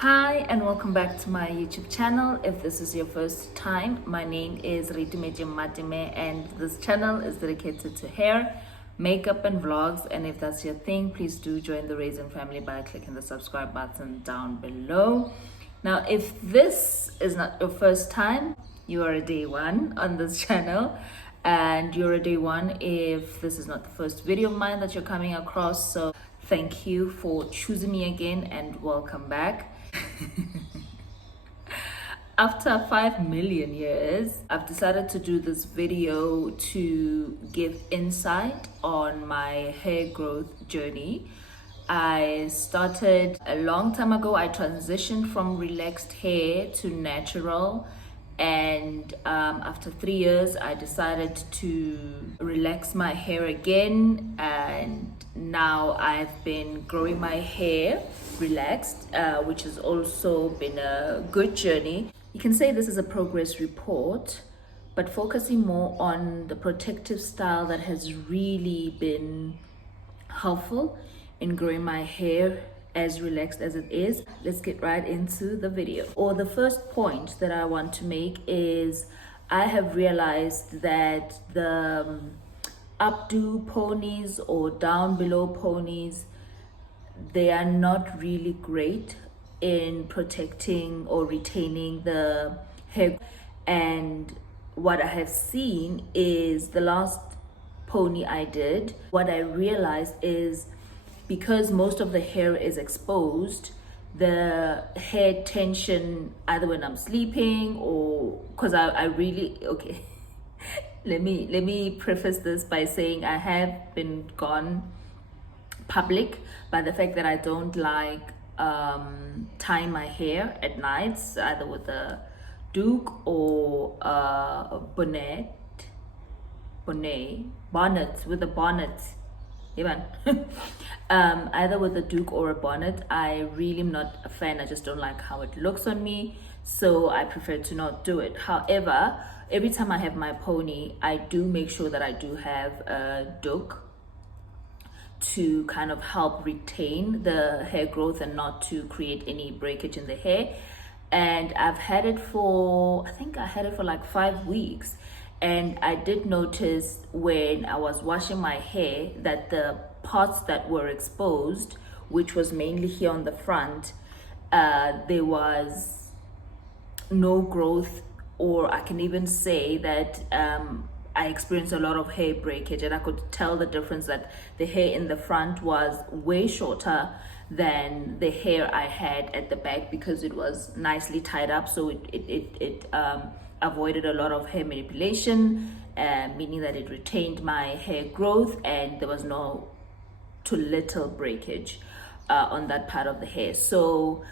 Hi and welcome back to my YouTube channel. If this is your first time, my name is Ritumeje Matime and this channel is dedicated to hair, makeup and vlogs. And if that's your thing, please do join the Raisin family by clicking the subscribe button down below. Now, if this is not your first time, you are a day one on this channel. And you're a day one if this is not the first video of mine that you're coming across. So thank you for choosing me again and welcome back. After 5 million years, I've decided to do this video to give insight on my hair growth journey. I started a long time ago. I transitioned from relaxed hair to natural, and after 3 years I decided to relax my hair again, and now I've been growing my hair relaxed, which has also been a good journey. You can say this is a progress report, but focusing more on the protective style that has really been helpful in growing my hair as relaxed as it is. Let's get right into the video. Or the first point that I want to make is I have realized that the updo ponies or down below ponies, they are not really great in protecting or retaining the hair. And what I have seen is the last pony I did, what I realized is because most of the hair is exposed, the hair tension, either when I'm sleeping or because I really, okay, let me preface this by saying I have been gone public by the fact that I don't like tying my hair at nights, either with a duke or a bonnet with a bonnet, even either with a duke or a bonnet. I really am not a fan. I just don't like how it looks on me, so I prefer to not do it. However, every time I have my pony, I do make sure that I do have a duke to kind of help retain the hair growth and not to create any breakage in the hair. And I've had it for, I think I had it for like 5 weeks. And I did notice when I was washing my hair that the parts that were exposed, which was mainly here on the front, there was no growth, or I can even say that I experienced a lot of hair breakage, and I could tell the difference that the hair in the front was way shorter than the hair I had at the back because it was nicely tied up, so it avoided a lot of hair manipulation, meaning that it retained my hair growth and there was no to little breakage on that part of the hair. So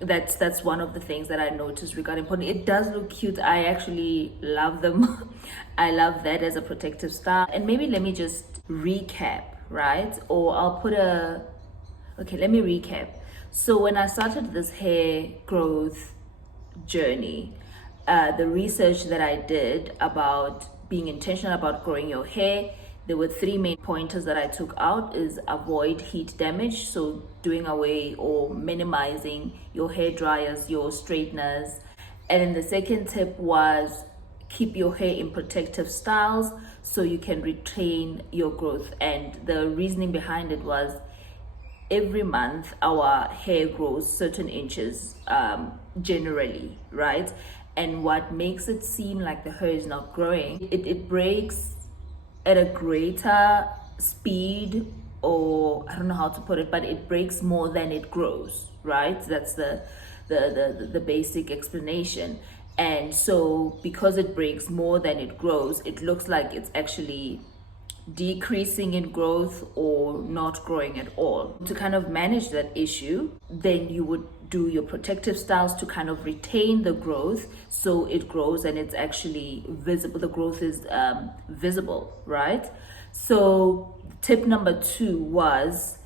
that's one of the things that I noticed regarding pony. It does look cute. I actually love them. I love that as a protective style. And maybe let me just recap, right? Or I'll put okay, let me recap. So when I started this hair growth journey, the research that I did about being intentional about growing your hair, there were 3 main pointers that I took out. Is avoid heat damage, so doing away or minimizing your hair dryers, your straighteners. And then the second tip was keep your hair in protective styles so you can retain your growth. And the reasoning behind it was every month our hair grows certain inches, generally, right? And what makes it seem like the hair is not growing, it breaks at a greater speed, or I don't know how to put it, but it breaks more than it grows, right? That's the basic explanation. And so because it breaks more than it grows, it looks like it's actually decreasing in growth or not growing at all. To kind of manage that issue, then you would do your protective styles to kind of retain the growth so it grows and it's actually visible. The growth is visible, right? So tip number 2 was,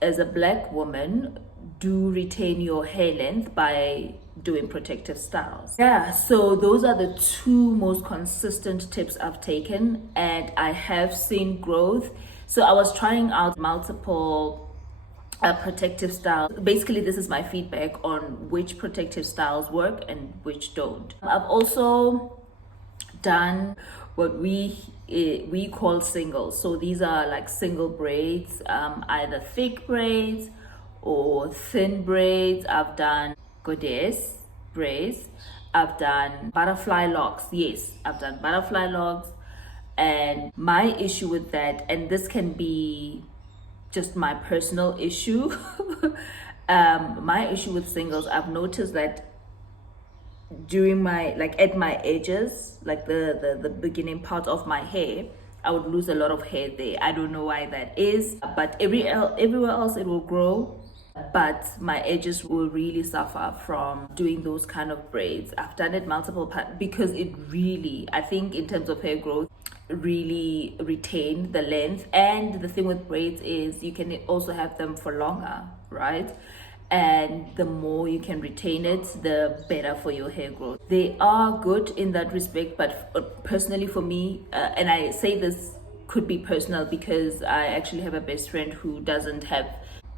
as a black woman, do retain your hair length by doing protective styles. Yeah, so those are the 2 most consistent tips I've taken, and I have seen growth. So I was trying out multiple protective style. Basically, this is my feedback on which protective styles work and which don't. I've also done what we call singles. So these are like single braids, either thick braids or thin braids. I've done goddess braids. I've done butterfly locks. Yes, I've done butterfly locks. And my issue with that, and this can be just my personal issue. My issue with singles, I've noticed that during my, like at my edges, like the beginning part of my hair, I would lose a lot of hair there. I don't know why that is, but everywhere else it will grow, but my edges will really suffer from doing those kind of braids. I've done it multiple because it really, I think in terms of hair growth, really retain the length. And the thing with braids is you can also have them for longer, right? And the more you can retain it, the better for your hair growth. They are good in that respect, but personally for me, and I say this could be personal because I actually have a best friend who doesn't have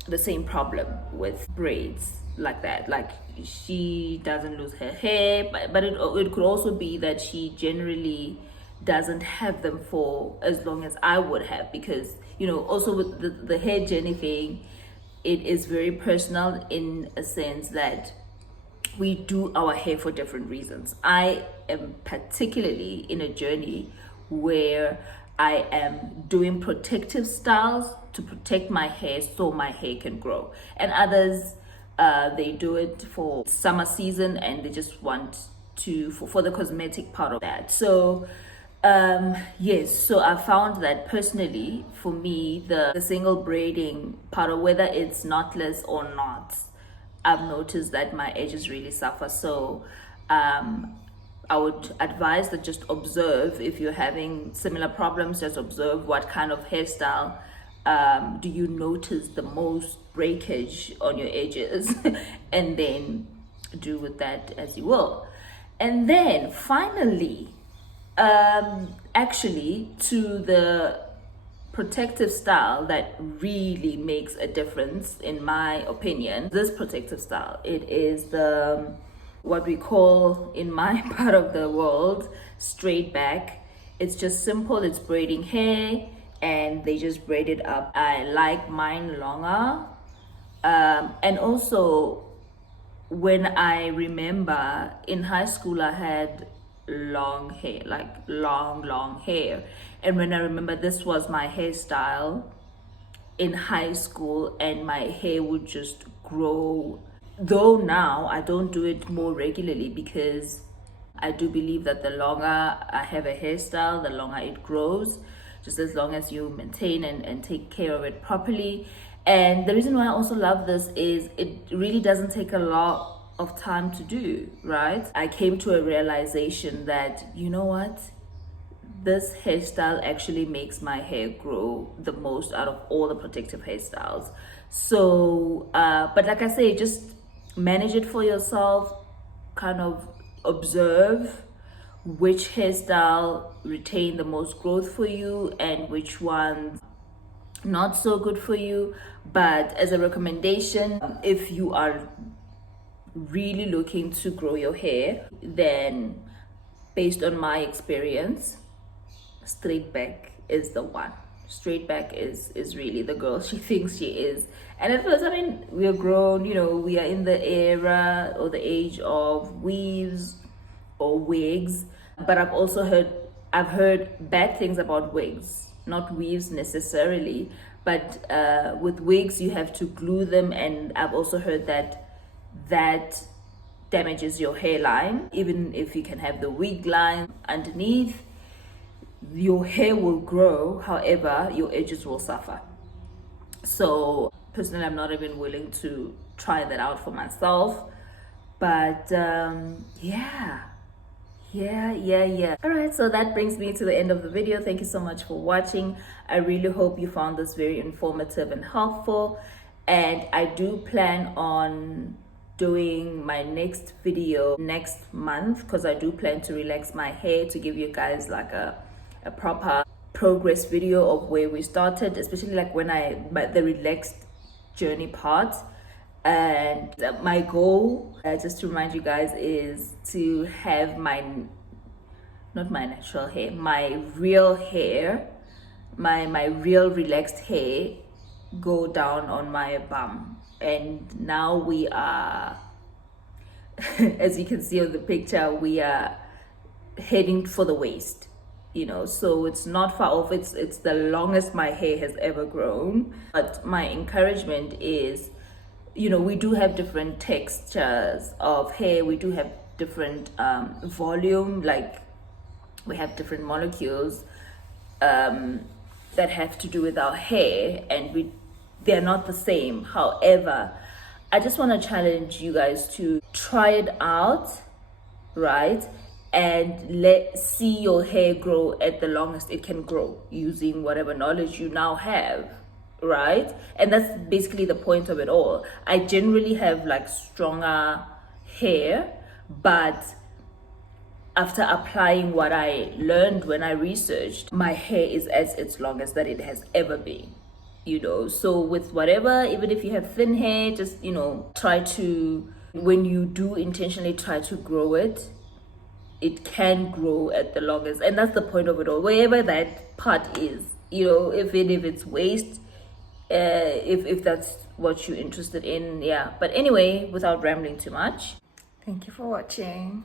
the same problem with braids like that. Like, she doesn't lose her hair, but it could also be that she generally doesn't have them for as long as I would have, because also with the hair journey thing, it is very personal in a sense that we do our hair for different reasons. I am particularly in a journey where I am doing protective styles to protect my hair so my hair can grow. And others, they do it for summer season and they just want to, for the cosmetic part of that. So yes, so I found that personally for me, the single braiding part, of whether it's knotless or not, I've noticed that my edges really suffer. So I would advise that just observe. If you're having similar problems, just observe what kind of hairstyle do you notice the most breakage on your edges, and then do with that as you will. And then finally, actually, to the protective style that really makes a difference in my opinion, this protective style, it is the what we call in my part of the world straight back. It's just simple. It's braiding hair and they just braid it up. I like mine longer, and also when I remember in high school I had long hair, like long hair, and when I remember this was my hairstyle in high school, and my hair would just grow. Though now I don't do it more regularly because I do believe that the longer I have a hairstyle, the longer it grows, just as long as you maintain and take care of it properly. And the reason why I also love this is it really doesn't take a lot of time to do, right? I came to a realization that, you know what? This hairstyle actually makes my hair grow the most out of all the protective hairstyles. So, but like I say, just manage it for yourself, kind of observe which hairstyle retain the most growth for you and which ones not so good for you. But as a recommendation, if you are really looking to grow your hair, then based on my experience, straight back is the one. Straight back is really the girl she thinks she is. And at first, I mean, we are grown, we are in the era or the age of weaves or wigs, but I've heard bad things about wigs, not weaves necessarily, but with wigs you have to glue them, and I've also heard that damages your hairline. Even if you can have the wig line underneath, your hair will grow, however your edges will suffer. So personally, I'm not even willing to try that out for myself, but yeah. All right, so that brings me to the end of the video. Thank you so much for watching. I really hope you found this very informative and helpful, and I do plan on doing my next video next month, because I do plan to relax my hair to give you guys like a proper progress video of where we started, especially like when the relaxed journey part. And my goal, just to remind you guys, is to have not my natural hair, my real hair, my real relaxed hair go down on my bum. And now we are, as you can see on the picture, we are heading for the waist, you know, so it's not far off. It's the longest my hair has ever grown. But my encouragement is, you know, we do have different textures of hair, we do have different volume, like we have different molecules that have to do with our hair, and they're not the same. However, I just want to challenge you guys to try it out, right? And see your hair grow at the longest it can grow using whatever knowledge you now have, right? And that's basically the point of it all. I generally have like stronger hair, but after applying what I learned when I researched, my hair is as its longest that it has ever been, you know. So with whatever, even if you have thin hair, just, you know, try to, when you do intentionally try to grow it, it can grow at the longest. And that's the point of it all, wherever that part is, you know, if it's waist, if that's what you're interested in. Yeah, but anyway, without rambling too much, thank you for watching.